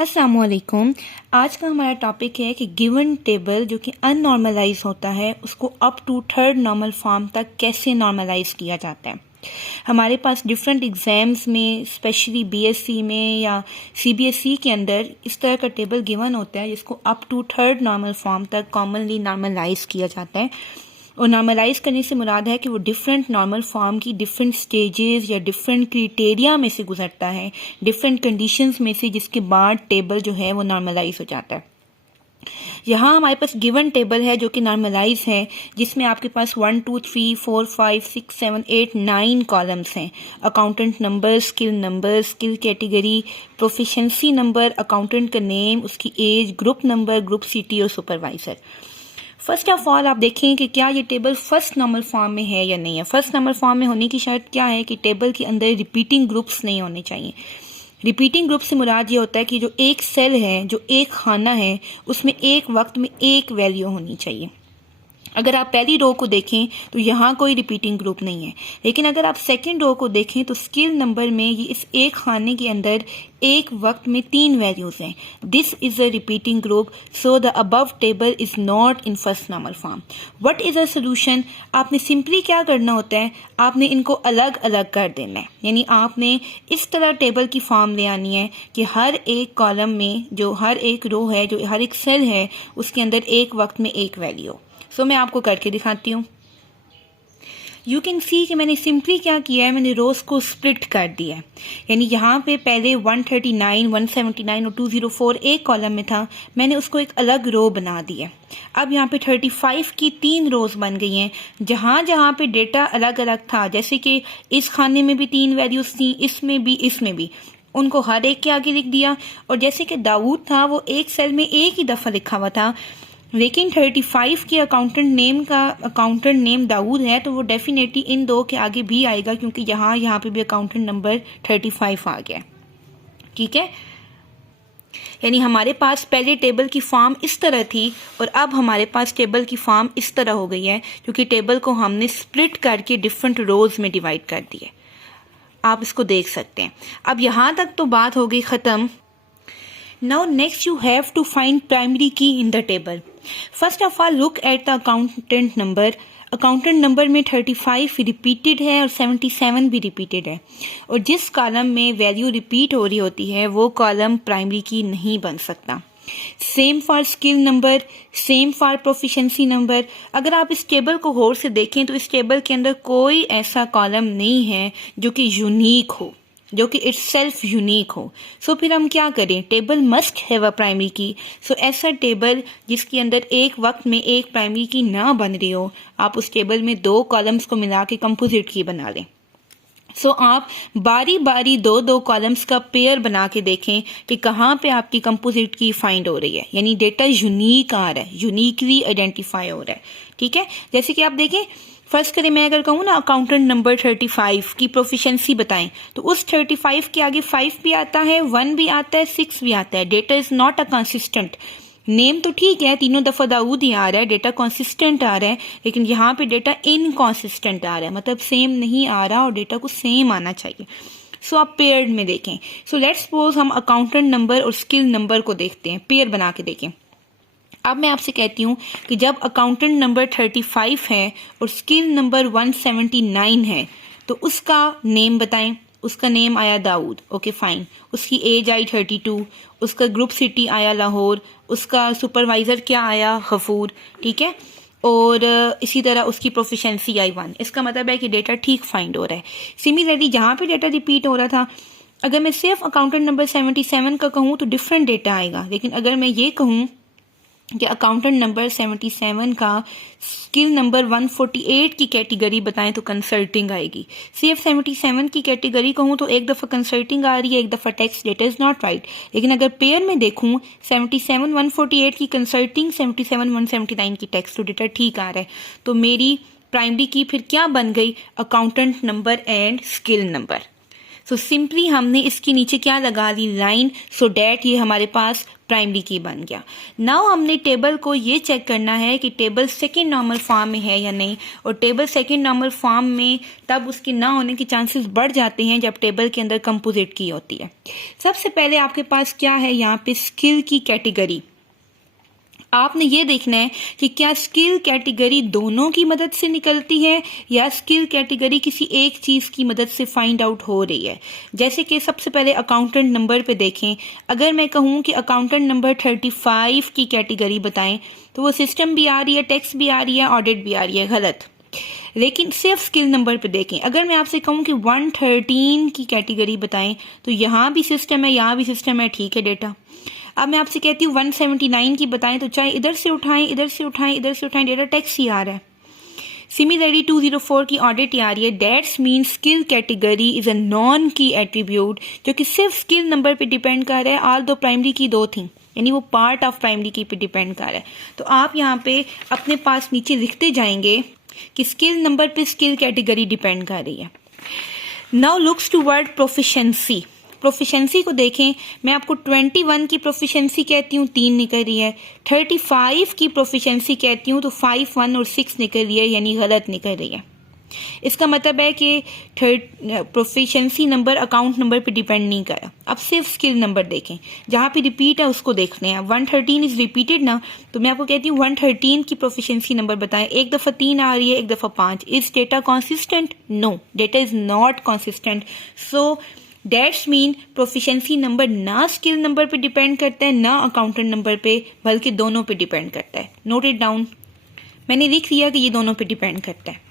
अस्सलामुअलैकुम। आज का हमारा टॉपिक है कि गिवन टेबल जो कि अननॉर्मलाइज होता है उसको up to third normal form तक कैसे नॉर्मलाइज किया जाता है। हमारे पास डिफरेंट एग्जाम्स में स्पेशली बीएससी में या सीबीएसई के अंदर इस तरह का टेबल गिवन होता है जिसको up to third normal form तक कॉमनली नॉर्मलाइज किया जाता है। और नॉर्मलाइज करने से मुराद है कि वो डिफरेंट नॉर्मल फॉर्म की डिफरेंट स्टेजेस या डिफरेंट क्राइटेरिया में से गुजरता है, डिफरेंट कंडीशंस में से, जिसके बाद टेबल जो है वो नॉर्मलाइज हो जाता है। यहाँ हमारे पास गिवन टेबल है जो कि नॉर्मलाइज है, जिसमें आपके पास 1 2 3 4 5 6 7 8 9 कॉलम्स हैं। Accountant number, skill category, proficiency number, accountant का नेम, उसकी age, group number, group city और सुपरवाइजर। फर्स्ट ऑफ ऑल आप देखें कि क्या ये टेबल फर्स्ट नॉर्मल फॉर्म में है या नहीं है। फर्स्ट नॉर्मल फॉर्म में होने की शर्त क्या है कि टेबल के अंदर रिपीटिंग ग्रुप्स नहीं होने चाहिए। रिपीटिंग ग्रुप से मुराद ये होता है कि जो एक सेल है, जो एक खाना है, उसमें एक वक्त में एक वैल्यू होनी चाहिए। अगर आप पहली रो को देखें तो यहाँ कोई रिपीटिंग ग्रुप नहीं है, लेकिन अगर आप सेकंड रो को देखें तो स्किल नंबर में ये इस एक खाने के अंदर एक वक्त में 3 वैल्यूज हैं। This is a repeating group, so the above table is not in first normal form. What is a solution? आपने सिंपली क्या करना होता है, आपने इनको अलग अलग कर देना है। यानी आपने इस तरह टेबल की फॉर्म ले आनी है कि हर एक कॉलम में, जो हर एक रो है, जो हर एक सेल है, उसके अंदर एक वक्त में एक वैल्यू। सो मैं आपको करके दिखाती हूँ। यू कैन सी कि मैंने सिंपली क्या किया है, मैंने रोज को स्प्लिट कर दिया है। यानी यहाँ पे पहले 139, 179 और 204 एक कॉलम में था, मैंने उसको एक अलग रो बना दिया। अब यहाँ पे 35 की 3 रोज बन गई हैं, जहाँ जहाँ पे डेटा अलग अलग था, जैसे कि इस खाने में भी 3 वैल्यूज थी, इसमें भी, उनको हर एक के आगे लिख दिया। और जैसे कि दाऊद था, वो एक सेल में एक ही दफ़ा लिखा हुआ था, लेकिन 35 के अकाउंटेंट नेम दाऊद है, तो वो डेफिनेटली इन दो के आगे भी आएगा, क्योंकि यहाँ पे भी अकाउंटेंट नंबर 35 आ गया। ठीक है, यानी हमारे पास पहले टेबल की फॉर्म इस तरह थी और अब हमारे पास टेबल की फॉर्म इस तरह हो गई है, क्योंकि टेबल को हमने स्प्लिट करके डिफरेंट रोज में डिवाइड कर दिए। आप इसको देख सकते हैं। अब यहाँ तक तो बात हो गई ख़त्म। Now next you have to find primary key in the table. First of all look at the accountant number. Accountant number में 35 रिपीटेड है और 77 भी रिपीटेड है, और जिस कॉलम में वैल्यू रिपीट हो रही होती है वो कॉलम प्राइमरी की नहीं बन सकता। Same for skill number, same for proficiency number. अगर आप इस टेबल को गौर से देखें तो इस टेबल के अंदर कोई ऐसा कॉलम नहीं है जो कि यूनिक हो, जो कि इट्स सेल्फ यूनिक हो। सो फिर हम क्या करें, table must have a primary की। सो ऐसा टेबल जिसके अंदर एक वक्त में एक प्राइमरी की ना बन रही हो, आप उस टेबल में 2 कॉलम्स को मिला के कंपोजिट की बना लें। सो आप बारी बारी 2 कॉलम्स का पेयर बना के देखें कि कहाँ पे आपकी कंपोजिट की फाइंड हो रही है, यानी डेटा यूनिक आ रहा है, यूनिकली आइडेंटिफाई हो रहा है। ठीक है, जैसे कि आप देखें, फर्स्ट करें, मैं अगर कहूँ ना अकाउंटेंट नंबर 35 की प्रोफिशिएंसी बताएं, तो उस 35 के आगे 5 भी आता है, 1 भी आता है, 6 भी आता है। Data is not a consistent. Name तो ठीक है, तीनों दफा दाऊद ही आ रहा है, डेटा कंसिस्टेंट आ रहा है, लेकिन यहाँ पे डेटा इनकंसिस्टेंट आ रहा है, मतलब सेम नहीं आ रहा, और डेटा को सेम आना चाहिए। सो आप पेयर्ड में देखें। सो लेट्स सपोज हम अकाउंटेंट नंबर और स्किल नंबर को देखते हैं, पेयर बना के देखें। अब मैं आपसे कहती हूँ कि जब अकाउंटेंट नंबर 35 है और स्किल नंबर 179 है, तो उसका नेम बताएं। उसका नेम आया दाऊद, ओके फाइन। उसकी एज आई 32, उसका ग्रुप सिटी आया लाहौर, उसका सुपरवाइजर क्या आया, गफूर। ठीक है, और इसी तरह उसकी प्रोफिशिएंसी आई 1। इसका मतलब है कि डेटा ठीक फाइंड हो रहा है। सिमिलरली जहाँ पे डेटा रिपीट हो रहा था, अगर मैं सिर्फ अकाउंटेंट नंबर 77 का कहूँ तो डिफरेंट डेटा आएगा, लेकिन अगर मैं ये कहूँ कि अकाउंटेंट नंबर 77 का स्किल नंबर 148 की कैटेगरी बताएं तो कंसल्टिंग आएगी। सिर्फ 77 की कैटेगरी कहूँ तो एक दफ़ा कंसल्टिंग आ रही है, एक दफ़ा text, data is not right. लेकिन अगर पेयर में देखूँ 77 148 की कंसल्टिंग, 77 179 की टेक्स्ट, तो डेटा ठीक आ रहा है। तो मेरी प्राइमरी की फिर क्या बन गई, accountant number and skill number. So simply हमने इसके नीचे क्या लगा ली, लाइन, सो डैट ये हमारे पास प्राइमरी की बन गया। नाउ हमने टेबल को ये चेक करना है कि टेबल सेकंड नॉर्मल फॉर्म में है या नहीं, और टेबल सेकंड नॉर्मल फॉर्म में तब उसके ना होने के चांसेस बढ़ जाते हैं जब टेबल के अंदर कंपोजिट की होती है। सबसे पहले आपके पास क्या है, यहाँ पे स्किल की कैटेगरी। आपने ये देखना है कि क्या स्किल कैटेगरी दोनों की मदद से निकलती है या स्किल कैटेगरी किसी एक चीज की मदद से फाइंड आउट हो रही है। जैसे कि सबसे पहले अकाउंटेंट नंबर पे देखें, अगर मैं कहूँ कि अकाउंटेंट नंबर 35 की कैटेगरी बताएं तो वो सिस्टम भी आ रही है, टैक्स भी आ रही है, ऑडिट भी आ रही है, गलत। लेकिन सिर्फ स्किल नंबर पे देखें, अगर मैं आपसे कहूँ कि 113 की कैटेगरी बताएं तो यहाँ भी सिस्टम है, यहाँ भी सिस्टम है, ठीक है डेटा। अब मैं आपसे कहती हूँ 179 की बताएं तो चाहे इधर से उठाएं, इधर से उठाएं, इधर से उठाएं, डेटा टैक्स ही आ रहा है। सिमिलरली 204 की ऑडिट आ रही है। That's mean skill category is a non key attribute जो कि सिर्फ स्किल नंबर पे डिपेंड कर रहा है, ऑल दो प्राइमरी की दो थी, यानी वो पार्ट ऑफ प्राइमरी की पे डिपेंड कर रहा है। तो आप यहाँ पे अपने पास नीचे लिखते जाएंगे कि स्किल नंबर पे स्किल कैटेगरी डिपेंड कर रही है। Now looks toward proficiency. Proficiency को देखें, मैं आपको 21 की प्रोफिशिएंसी कहती हूँ, 3 निकल रही है। 35 की प्रोफिशिएंसी कहती हूँ तो 5, 1 और 6 निकल रही है, यानी गलत निकल रही है। इसका मतलब है कि प्रोफिशिएंसी नंबर अकाउंट नंबर पे डिपेंड नहीं करा। अब सिर्फ स्किल नंबर देखें, जहाँ पे रिपीट है उसको देखते हैं। 113 इज रिपीटेड ना, तो मैं आपको कहती हूँ 113 की प्रोफिशिएंसी नंबर बताएं। एक दफ़ा 3 आ रही है, एक दफ़ा 5। Is data consistent? No, data is not consistent. So that's mean proficiency number ना स्किल नंबर पे डिपेंड करता है ना अकाउंटेंट नंबर पे, बल्कि दोनों पे डिपेंड करता है। नोट इट डाउन, मैंने लिख लिया कि ये दोनों पे डिपेंड करता है।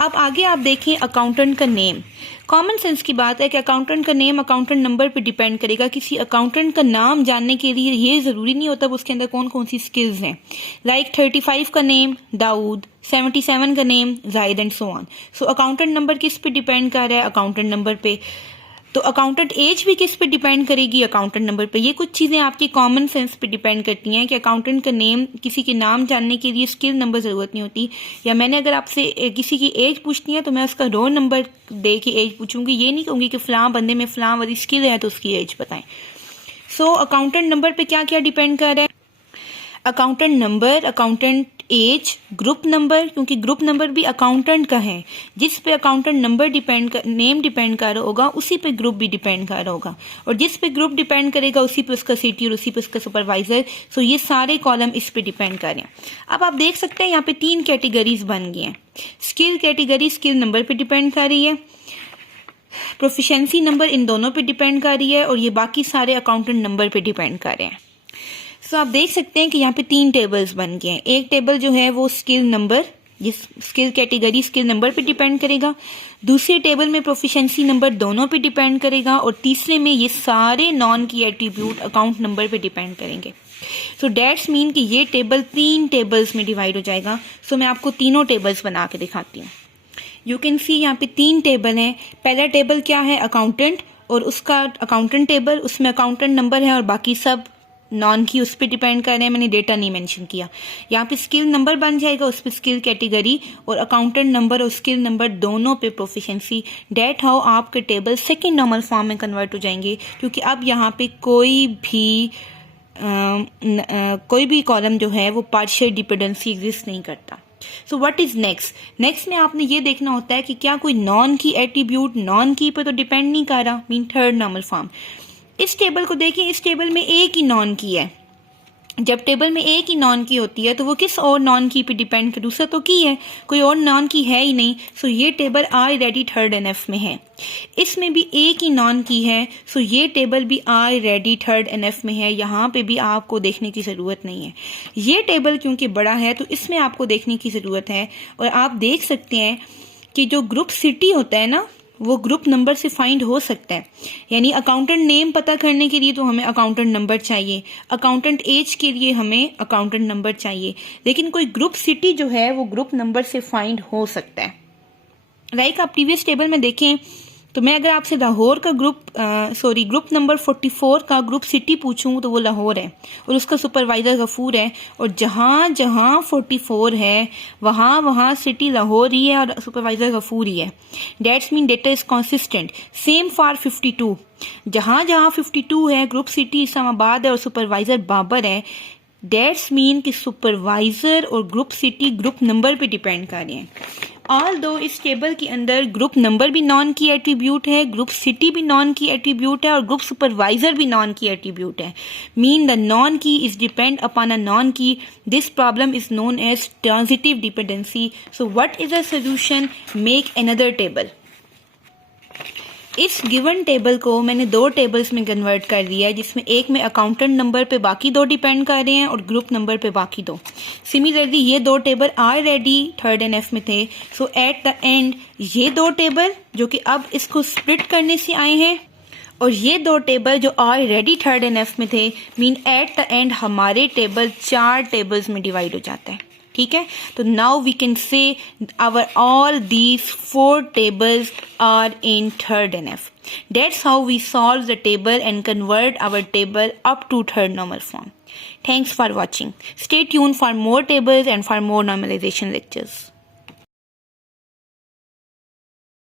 अब आगे आप देखें अकाउंटेंट का नेम। कॉमन सेंस की बात है कि अकाउंटेंट का नेम अकाउंटेंट नंबर पे डिपेंड करेगा। किसी अकाउंटेंट का नाम जानने के लिए ये ज़रूरी नहीं होता उसके अंदर कौन कौन सी स्किल्स हैं। लाइक 35 का नेम दाऊद, 77 का name Zahid and so on. So accountant number किस पे डिपेंड कर रहा है? अकाउंटेंट नंबर पे। तो अकाउंटेंट एज भी किस पे डिपेंड करेगी? अकाउंटेंट नंबर पे। ये कुछ चीज़ें आपकी कॉमन सेंस पे डिपेंड करती हैं कि अकाउंटेंट का नेम, किसी के नाम जानने के लिए स्किल नंबर ज़रूरत नहीं होती। या मैंने अगर आपसे किसी की एज पूछनी है तो मैं उसका रोल नंबर दे के एज पूछूंगी, ये नहीं कहूँगी कि फ़लाँ बंदे में फ़लाँ वाली स्किल है तो उसकी एज बताएं। सो अकाउंटेंट नंबर पर क्या क्या डिपेंड कर रहा है? Accountant number, accountant age, group number, क्योंकि ग्रुप नंबर भी अकाउंटेंट का है। जिस पे अकाउंटेंट नंबर नेम डिपेंड कर रहा होगा उसी पे ग्रुप भी डिपेंड कर रहा होगा, और जिस पे ग्रुप डिपेंड करेगा उसी पे उसका सिटी और उसी पे उसका सुपरवाइजर। सो ये सारे कॉलम इस पे डिपेंड कर रहे हैं। अब आप देख सकते हैं यहाँ पे 3 कैटेगरीज बन गई हैं। स्किल कैटेगरी स्किल नंबर पे डिपेंड कर रही है, प्रोफिशिएंसी नंबर इन दोनों पे डिपेंड कर रही है, और ये बाकी सारे अकाउंटेंट नंबर पे डिपेंड कर रहे हैं। तो आप देख सकते हैं कि यहाँ पे 3 टेबल्स बन गए हैं। एक टेबल जो है वो स्किल नंबर, जिस स्किल कैटेगरी स्किल नंबर पे डिपेंड करेगा। दूसरे टेबल में प्रोफिशिएंसी नंबर दोनों पे डिपेंड करेगा, और तीसरे में ये सारे non key attribute account number पे डिपेंड करेंगे। सो दैट्स मीन कि ये टेबल 3 टेबल्स में डिवाइड हो जाएगा। सो मैं आपको तीनों टेबल्स बना के दिखाती हूँ। यू कैन सी यहाँ पे 3 टेबल हैं। पहला टेबल क्या है? अकाउंटेंट, और उसका अकाउंटेंट टेबल, उसमें अकाउंटेंट नंबर है और बाकी सब नॉन की उस पर डिपेंड कर रहे हैं। मैंने डेटा नहीं मेंशन किया। यहाँ पे स्किल नंबर बन जाएगा, उस पर स्किल कैटेगरी, और अकाउंटेंट नंबर और स्किल नंबर दोनों पे प्रोफिशिएंसी। डेट हाउ आपके टेबल सेकंड नॉर्मल फॉर्म में कन्वर्ट हो जाएंगे, क्योंकि अब यहाँ पे कोई भी कॉलम जो है वो पार्शियल डिपेंडेंसी एग्जिस्ट नहीं करता। सो व्हाट इज नेक्स्ट? नेक्स्ट में आपने ये देखना होता है कि क्या कोई नॉन की एट्रीब्यूट नॉन की पे तो डिपेंड नहीं कर रहा, मीन थर्ड नॉर्मल फॉर्म। इस टेबल को देखिए, इस टेबल में एक ही नॉन की है। जब टेबल में एक ही नॉन की होती है तो वो किस और नॉन की पे डिपेंड कर? दूसरा तो की है, कोई और नॉन की है ही नहीं। सो ये टेबल ऑलरेडी थर्ड एनएफ में है। इसमें भी एक ही नॉन की है, सो ये टेबल भी ऑलरेडी थर्ड एनएफ में है। यहाँ पे भी आपको देखने की ज़रूरत नहीं है। ये टेबल क्योंकि बड़ा है तो इसमें आपको देखने की ज़रूरत है। और आप देख सकते हैं कि जो ग्रुप सिटी होता है ना, वो ग्रुप नंबर से फाइंड हो सकता है। यानी अकाउंटेंट नेम पता करने के लिए तो हमें अकाउंटेंट नंबर चाहिए, अकाउंटेंट एज के लिए हमें अकाउंटेंट नंबर चाहिए, लेकिन कोई ग्रुप सिटी जो है वो ग्रुप नंबर से फाइंड हो सकता है। लाइक आप प्रीवियस टेबल में देखें तो मैं अगर आपसे लाहौर का ग्रुप नंबर 44 का ग्रुप सिटी पूछूं तो वो लाहौर है और उसका सुपरवाइजर गफूर है, और जहाँ जहाँ 44 है वहाँ वहाँ सिटी लाहौर ही है और सुपरवाइजर गफूर ही है. That's mean data is consistent. Same for 52. जहाँ जहाँ 52 है ग्रुप सिटी इस्लामाबाद है और सुपरवाइजर बाबर है. डेट्स मीन कि सुपरवाइजर और ग्रुप सिटी ग्रुप नंबर पे डिपेंड कर रहे हैं. ऑल दो इस टेबल के अंदर ग्रुप नंबर भी नॉन की एट्रीब्यूट है, ग्रुप सिटी भी नॉन की एट्रीब्यूट है और ग्रुप सुपरवाइजर भी नॉन की एट्रीब्यूट है. Mean the non key is depend upon a non key. This problem is known as transitive dependency. So what is the solution? Make another table. इस given table को मैंने दो tables में convert कर दिया है, जिसमें एक में अकाउंटेंट नंबर पे बाकी दो डिपेंड कर रहे हैं और ग्रुप नंबर पे बाकी दो. सिमिलरली ये दो table already third and F में थे. सो एट द एंड ये दो टेबल जो कि अब इसको स्प्लिट करने से आए हैं और ये दो टेबल जो ऑलरेडी थर्ड एंड एफ में थे, मीन एट द एंड हमारे टेबल 4 टेबल्स में डिवाइड हो जाता है. ठीक है, तो now we can say our all these 4 tables are in third NF. That's how we solve the table and convert our table up to third normal form. Thanks for watching. Stay tuned for more tables and for more normalization lectures.